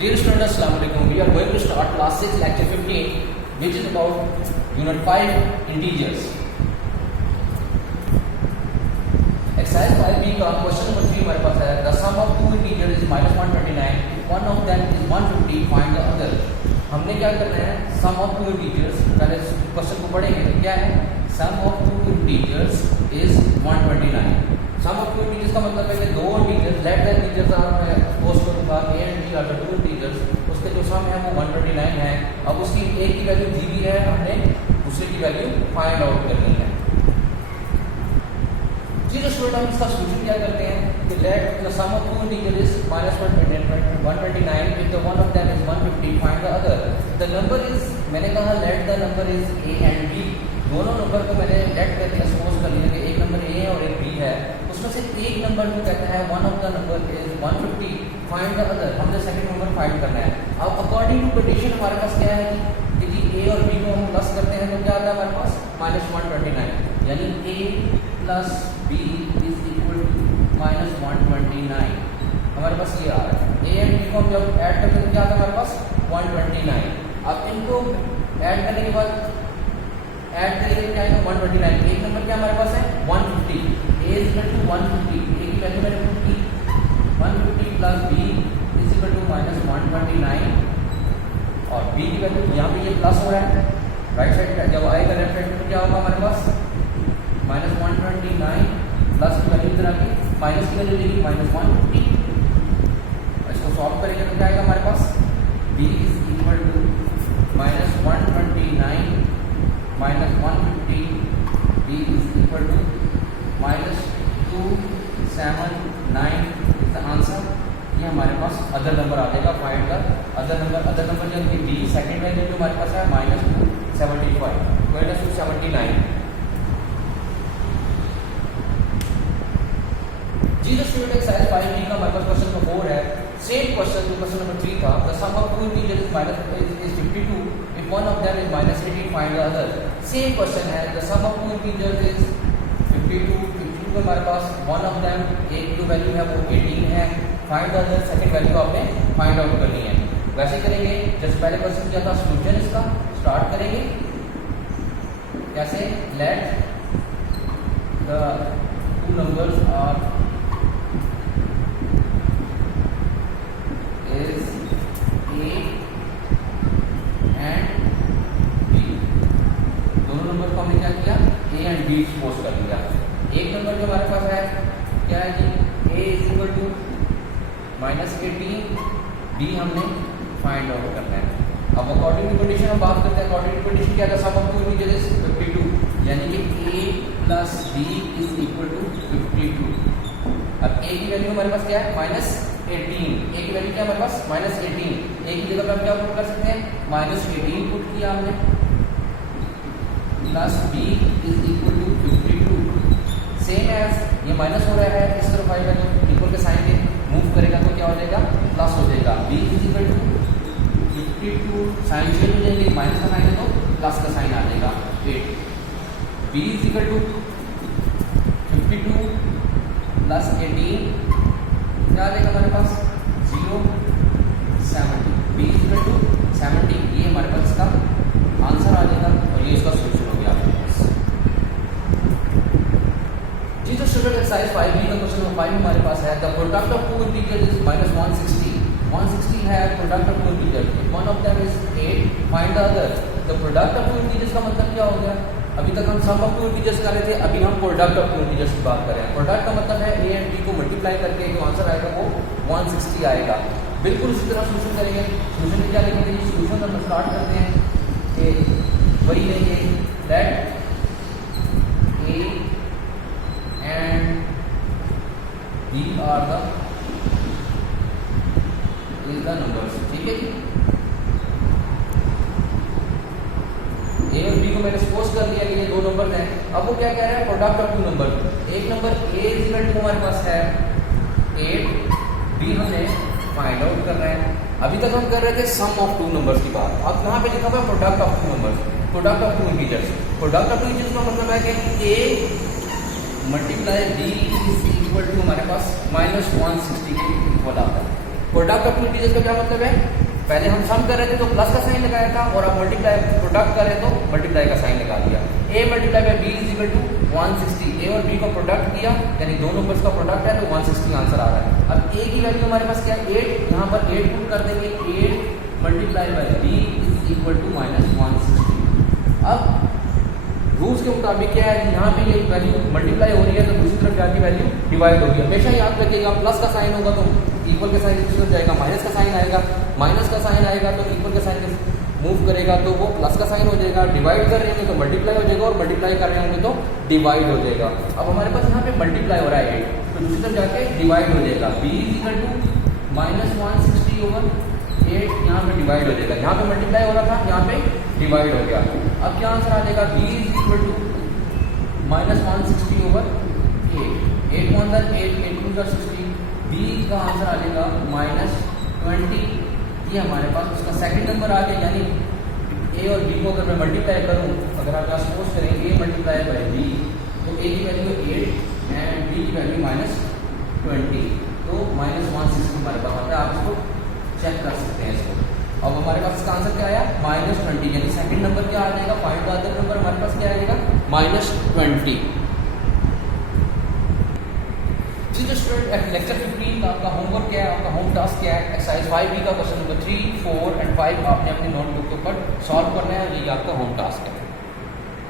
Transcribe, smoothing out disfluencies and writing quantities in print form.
Dear students, Assalamu alaikum. We are going to start class 6, lecture 15, which is about unit 5, integers. Exercise 5b का question number 3 हमारे पास है. The sum of two integers is -129. If one of them is 150, find the other. हमने क्या करना है? Sum of two integers. पहले question को पढ़ेंगे तो क्या है? Sum of two integers is 129. Sum of two integers का मतलब है कि दो integers, let the integers are, मैं सपोज करूंगा a and b are the two integers, उसके जो सम है वो 129 है. अब उसकी एक की वैल्यू दी हुई है, हमने दूसरे की वैल्यू फाइंड आउट करनी है. जी तो स्टूडेंट हम इसका सॉल्यूशन क्या करते हैं कि let the sum of two integers is -129 if the one of them is 150 find the other. The number is, मैंने कहा let the number is a and b, दोनों नंबर को मैंने लेट कर दिया, सपोज कर लिया कि एक नंबर a और एक b है. उसमें से एक नंबर को कहता है one of the number is 150 find the other. हमने सेकंड नंबर फाइंड करना है. अब अकॉर्डिंग टू कंडीशन हमारे पास क्या है कि जी a और b को हम प्लस करते हैं तो क्या आता है हमारे पास -129, यानी a plus b is equal to -129. हमारे पास ये आ रहा है. a एंड b को हम जब ऐड करते हैं तो क्या आता है हमारे पास 129. अब इनको ऐड करने के बाद ऐड करेंगे क्या है 129. एक नंबर क्या हमारे पास है 150. a is equal to 150, a की वैल्यू मैंने 150 plus b is equal to -129 और b की वैल्यू यहाँ पे ये प्लस हो रहा है राइट साइड पे, जब आएगा लेफ्ट साइड पे क्या होगा हमारे पास -129 प्लस की वैल्यू इधर आके माइनस की वैल्यू देगी -150. इसको सॉल्व करेंगे तो क्या आएगा हमारे पास b is equal to -129 -150 b is equal to -279 is the answer. ये हमारे पास अदर नंबर आ जाएगा. फाइंड द अदर नंबर जब b सेकंड वैल्यू जो हमारे पास है -279. जी द स्टूडेंट एक्सरसाइज 5b का हमारे पास क्वेश्चन नंबर 4 है. सेम क्वेश्चन जो क्वेश्चन नंबर 3 था. The sum of two integers is 52 if one of them is -18 find the other. Same question है. The sum of two integers is 52 में हमारे पास one of them एक जो value है वो 18 है. Find the other second value आपने find out करनी है. वैसे करेंगे जैसे पहले क्वेश्चन किया था, सॉल्यूशन इसका स्टार्ट करेंगे कैसे. Let the two numbers are is a and b. दोनों नंबर को हमने क्या किया a एंड b सपोज कर लिया. एक नंबर जो हमारे पास है क्या है जी a is equal to -18, b हमने फाइंड आउट करना है. अब अकॉर्डिंग टू कंडीशन हम बात करते हैं. अकॉर्डिंग टू कंडीशन क्या था, sum of two integers is 52, यानी कि a plus b is equal to 52. अब a की वैल्यू हमारे पास क्या है -18. a की वैल्यू क्या है हमारे पास -18. a की जगह पे हम क्या पुट कर सकते हैं -18 पुट किया हमने plus b is equal to 52. Same as ये माइनस हो रहा है, इस तरफ आएगा तो इक्वल के साइन के मूव करेगा तो क्या हो जाएगा प्लस हो जाएगा. b is equal to 52, sign change हो जाएंगे, माइनस का साइन है तो प्लस का साइन आ जाएगा 8. b is equal to 52 plus 18 क्या आ जाएगा हमारे पास 0 70. b is equal to 70. ये हमारे पास इसका आंसर आ जाएगा और ये इसका सोल्यूशन हो गया आपके पास. जी तो स्टूडेंट एक्सरसाइज 5b का क्वेश्चन नंबर 5 हमारे पास है. The product of two integers is -160. 160 है product of two integers. One of them is 8 find the other. The product of two integers का मतलब क्या हो गया. अभी तक हम सम ऑफ टू इंटीजर्स कर रहे थे, अभी हम प्रोडक्ट ऑफ टू इंटीजर्स की बात कर रहे हैं. प्रोडक्ट का मतलब है a एंड b को मल्टीप्लाई करके जो आंसर आएगा वो 160 आएगा. बिल्कुल इसी तरह सोल्यूशन करेंगे. सोल्यूशन में क्या लिखेंगे, सोल्यूशन हम स्टार्ट करते हैं कि वही लेंगे late a and b are the numbers. ठीक है जी. a और b को मैंने सपोज कर लिया कि ये दो नंबर हैं. अब वो क्या कह रहा है प्रोडक्ट ऑफ टू नंबर. एक number a is equal to हमारे पास है 8, b हमने फाइंड आउट कर रहे हैं. अभी तक हम कर रहे थे सम ऑफ टू नंबर्स की बात. अब यहाँ पे लिखा हुआ है product of two numbers, product of two integers. Product of two integers का मतलब है कि a multiply b is equal to हमारे पास -160 के इक्वल आता है. प्रोडक्ट ऑफ टू इंटीजर्स का क्या मतलब है, पहले हम सम कर रहे थे तो प्लस का साइन लगाया था, और अब मल्टीप्लाई प्रोडक्ट कर रहे तो मल्टीप्लाई का साइन लगा दिया। a multiply by b is equal to 160, a और b को प्रोडक्ट किया यानी दो नंबर्स का प्रोडक्ट है तो 160 आंसर आ रहा है। अब a की वैल्यू हमारे पास क्या है 8, यहाँ पर 8 पुट कर देंगे, 8 multiply by b is equal to -160। अब रूल्स के मुताबिक क्या है, यहाँ पे ये वैल्यू मल्टीप्लाई हो रही है तो दूसरी तरफ जाके वैल्यू डिवाइड होगी। हमेशा याद रखिएगा प्लस का साइन होगा तो इक्वल का साइन दूसरी तरफ जाएगा, माइनस का साइन आएगा, माइनस का साइन आएगा तो इक्वल का साइन मूव करेगा तो वो प्लस का साइन हो जाएगा। डिवाइड कर रहे होंगे तो मल्टीप्लाई हो जाएगा, और मल्टीप्लाई कर रहे होंगे तो डिवाइड हो जाएगा। अब हमारे पास यहाँ पे मल्टीप्लाई हो रहा है 8 तो दूसरी तरफ जाके डिवाइड हो जाएगा, b is equal to -160 over 8, यहाँ पे डिवाइड हो जाएगा। यहाँ पे मल्टीप्लाई हो रहा था, यहाँ पे डिवाइड हो गया। अब क्या आंसर आ जाएगा, b is equal to -160 over 8, 8 1 8, 8 2 60, b का आंसर आ जाएगा -20। ये हमारे पास उसका सेकंड नंबर आ गया, यानी a और b को अगर मैं मल्टीप्लाई करूँ, अगर आप यहाँ सपोज करें a मल्टीप्लाई बाय b तो a की वैल्यू 8 एंड b की वैल्यू -20, तो -160 हमारे पास आता है। आप इसको चेक कर सकते हैं इसको। अब हमारे पास इसका आंसर क्या आया -20, यानी सेकंड नंबर क्या आ जाएगा, फाइंड द अदर नंबर हमारे पास क्या आएगा -20। जो स्टूडेंट लेक्चर 15 का आपका होमवर्क क्या है, आपका होम टास्क क्या है, एक्सरसाइज 5B का क्वेश्चन नंबर 3, 4 एंड 5 आपने अपनी नोटबुक के ऊपर सॉल्व करना है, ये आपका होम टास्क है।